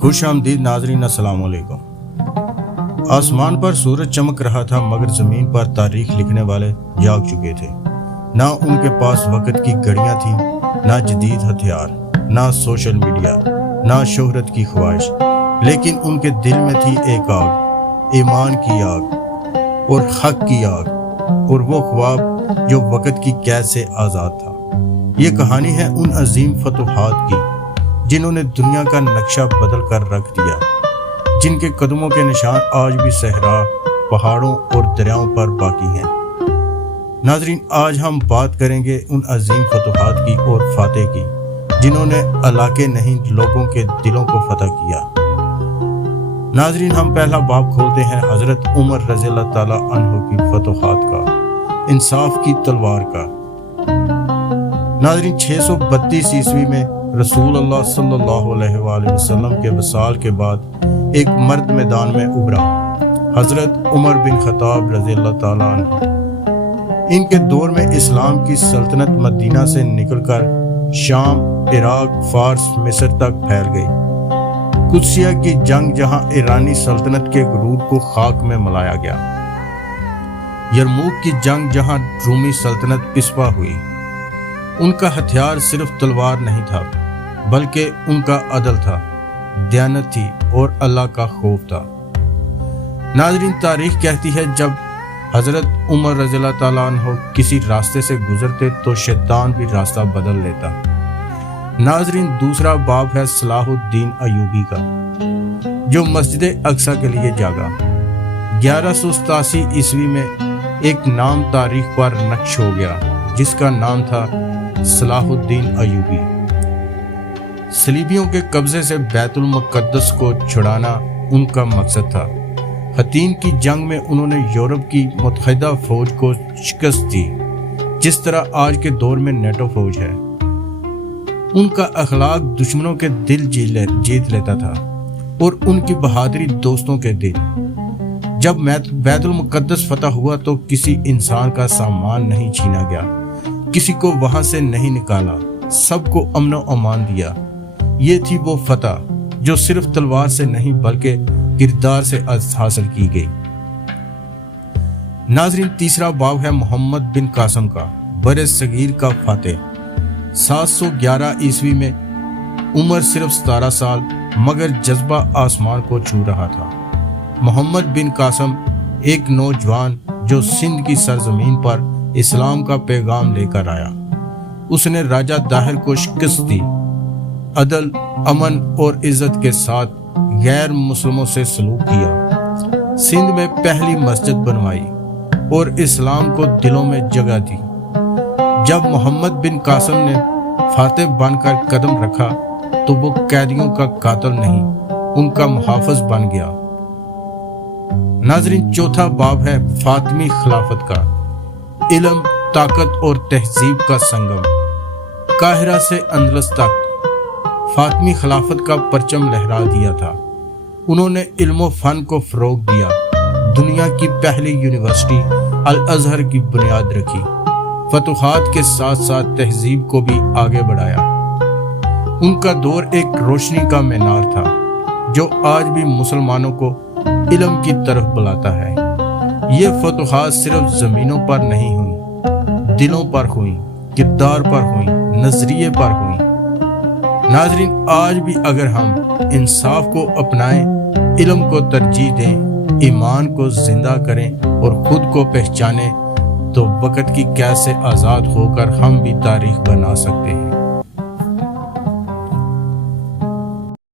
خوش آمدید ناظرین، السلام علیکم۔ آسمان پر سورج چمک رہا تھا مگر زمین پر تاریخ لکھنے والے جاگ چکے تھے۔ نہ ان کے پاس وقت کی گھڑیاں تھیں، نہ جدید ہتھیار، نہ سوشل میڈیا، نہ شہرت کی خواہش، لیکن ان کے دل میں تھی ایک آگ، ایمان کی آگ اور حق کی آگ، اور وہ خواب جو وقت کی قید سے آزاد تھا۔ یہ کہانی ہے ان عظیم فتوحات کی جنہوں نے دنیا کا نقشہ بدل کر رکھ دیا، جن کے قدموں کے نشان آج بھی صحرا، پہاڑوں اور دریاؤں پر باقی ہیں۔ ناظرین، آج ہم بات کریں گے ان عظیم فتوحات کی اور فاتح کی جنہوں نے علاقے نہیں لوگوں کے دلوں کو فتح کیا۔ ناظرین، ہم پہلا باب کھولتے ہیں حضرت عمر رضی اللہ تعالیٰ عنہ کی فتوحات کا، انصاف کی تلوار کا۔ ناظرین، 632 عیسوی میں رسول اللہ صلی اللہ علیہ وآلہ وسلم کے وصال کے بعد ایک مرد میدان میں ابھرا، حضرت عمر بن خطاب رضی اللہ تعالیٰ عنہ۔ ان کے دور میں اسلام کی سلطنت مدینہ سے نکل کر شام، عراق، فارس، مصر تک پھیل گئی۔ قدسیہ کی جنگ جہاں ایرانی سلطنت کے غرور کو خاک میں ملایا گیا، یرموک کی جنگ جہاں رومی سلطنت پسپا ہوئی۔ ان کا ہتھیار صرف تلوار نہیں تھا بلکہ ان کا عدل تھا، دیانت تھی اور اللہ کا خوف تھا۔ ناظرین، تاریخ کہتی ہے جب حضرت عمر رضی اللہ تعالیٰ عنہ کسی راستے سے گزرتے تو شیطان بھی راستہ بدل لیتا۔ ناظرین، دوسرا باب ہے صلاح الدین ایوبی کا، جو مسجد اقصی کے لیے جاگا۔ 1187 عیسوی میں ایک نام تاریخ پر نقش ہو گیا جس کا نام تھا صلاح الدین ایوبی۔ صلیبیوں کے قبضے سے بیت المقدس کو چھڑانا ان کا مقصد تھا۔ حطین کی جنگ میں انہوں نے یورپ کی متحدہ فوج کو شکست دی، جس طرح آج کے دور میں نیٹو فوج ہے۔ ان کا اخلاق دشمنوں کے دل جیت لیتا تھا اور ان کی بہادری دوستوں کے دل۔ جب بیت المقدس فتح ہوا تو کسی انسان کا سامان نہیں چھینا گیا، کسی کو وہاں سے نہیں نکالا، سب کو امن و امان دیا۔ یہ تھی وہ فتح جو صرف تلوار سے نہیں بلکہ کردار سے حاصل کی گئی۔ ناظرین، تیسرا باب ہے محمد بن قاسم کا، بر صغیر کا فاتح۔ 711 عیسوی میں عمر صرف 17 سال مگر جذبہ آسمان کو چھو رہا تھا۔ محمد بن قاسم ایک نوجوان جو سندھ کی سرزمین پر اسلام کا پیغام لے کر آیا۔ اس نے راجہ داہر کو شکست دی، عدل، امن اور عزت کے ساتھ غیر مسلموں سے سلوک کیا، سندھ میں پہلی مسجد بنوائی اور اسلام کو دلوں میں جگہ دی۔ جب محمد بن قاسم نے فاتح بن کر قدم رکھا تو وہ قیدیوں کا قاتل نہیں، ان کا محافظ بن گیا۔ ناظرین، چوتھا باب ہے فاطمی خلافت کا، علم، طاقت اور تہذیب کا سنگم۔ قاہرہ سے اندلس تک فاطمی خلافت کا پرچم لہرا دیا تھا۔ انہوں نے علم و فن کو فروغ دیا، دنیا کی پہلی یونیورسٹی الازہر کی بنیاد رکھی، فتوحات کے ساتھ ساتھ تہذیب کو بھی آگے بڑھایا۔ ان کا دور ایک روشنی کا مینار تھا جو آج بھی مسلمانوں کو علم کی طرف بلاتا ہے۔ یہ فتوحات صرف زمینوں پر نہیں ہوئیں، دلوں پر ہوئیں، کردار پر ہوئیں، نظریے پر ہوئیں۔ ناظرین، آج بھی اگر ہم انصاف کو اپنائیں، علم کو ترجیح دیں، ایمان کو زندہ کریں اور خود کو پہچانیں تو وقت کی قید سے آزاد ہو کر ہم بھی تاریخ بنا سکتے ہیں۔